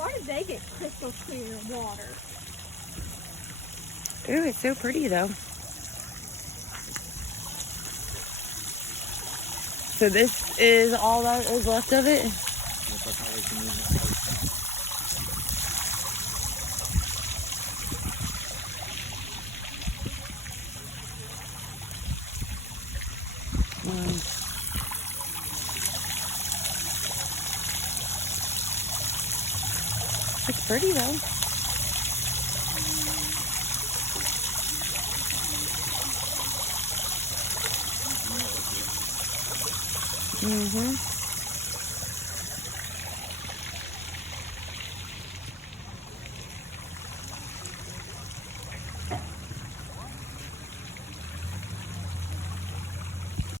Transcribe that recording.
Why did they get crystal clear water? Ooh, it's so pretty though. So this is all that is left of it? It's pretty though. Mm-hmm.